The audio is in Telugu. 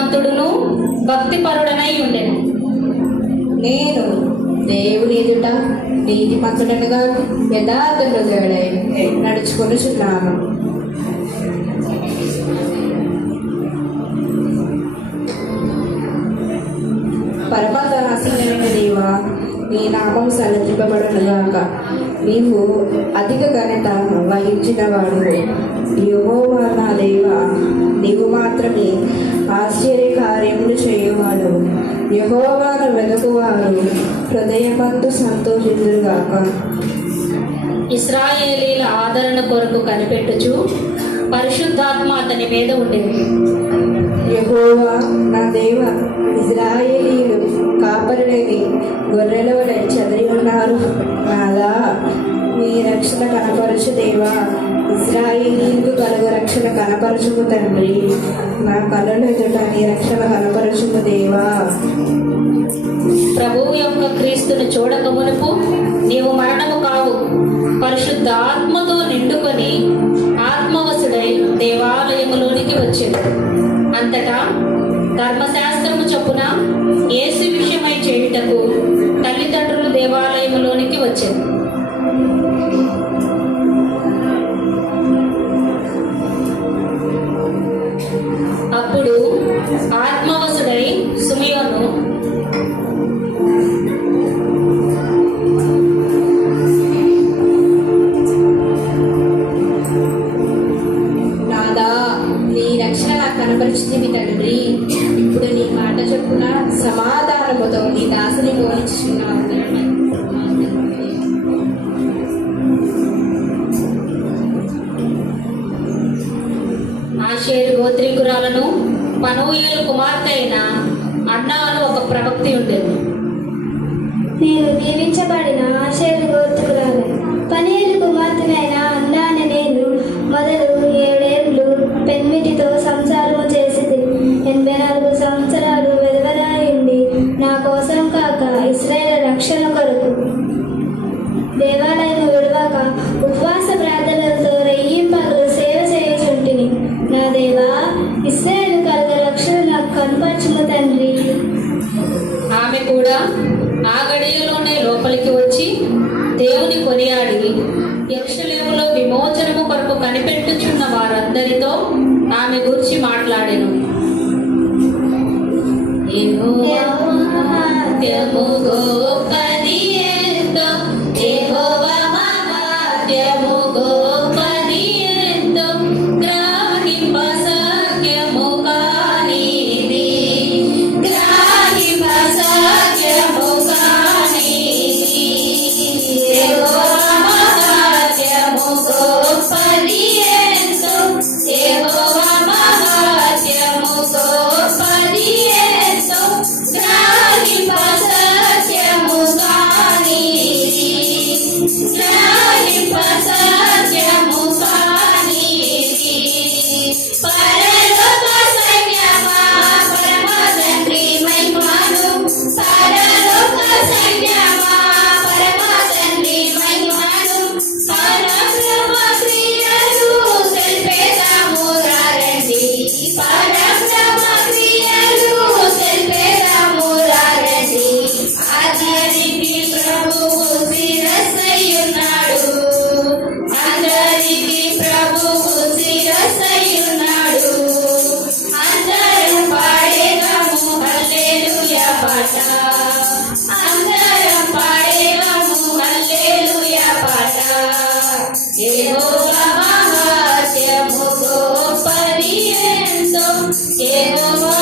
భక్తుడును భక్తిపరుడనై ఉండెను. నేను దేవుని ఎదుట నీతి మంతుడనుగా యథార్థ హృదయుడై నడుచుకొనుచున్నాను. పరమాత్మ హాస్యమైన దేవా నీ నామం సన్నతింపబడునుగాక నీవు అధిక ఘనత వహించిన వాడు యెహోవా నా దేవా నీవు మాత్రమే ఆశ్చర్య కార్యములు చేయువాడు యహోవాను వెనుకువారు హృదయమందు సంతోషించుగాక ఇస్రాయేలీల ఆదరణ కొరకు కనిపెట్టుచు పరిశుద్ధాత్మ అతని మీద ఉండేది యహోవా నా దేవ ఇజ్రాయేలీలు కాపరులేని గొర్రెల వలె రక్షణ కనపరచు దేవా. ఇజ్రాయేలీలకు కలుగు రక్షణ కనపరచుము తండ్రి. నా కళ్ళను ఎదుట నీ రక్షణ కనపరచుము దేవా. ప్రభువు యొక్క క్రీస్తును చూడక మునుపు నీవు మరణము కావు. పరిశుద్ధ ఆత్మతో నిండుకొని ఆత్మవసుడై దేవాలయములోనికి వచ్చాడు అంతటా ధర్మశాస్త్రము చొప్పున యేసు విషయమై చేయుటకు తల్లిదండ్రులు దేవాలయములోనికి వచ్చారు ఆషేరు గోత్రీకురాలను పనోయేలు కుమార్తె అయిన అన్నా అను ఒక ప్రవక్తి ఉండేది. నేను దీవించబడిన ఆషేరు కూడా ఆ గడియలోనే లోపలికి వచ్చి దేవుని కొనియాడి యక్షలేములో విమోచనము కొరకు కనిపెట్టుచున్న వారందరితో ఆమె గురించి మాట్లాడెను. యెహోవా. Bye. యెహోవా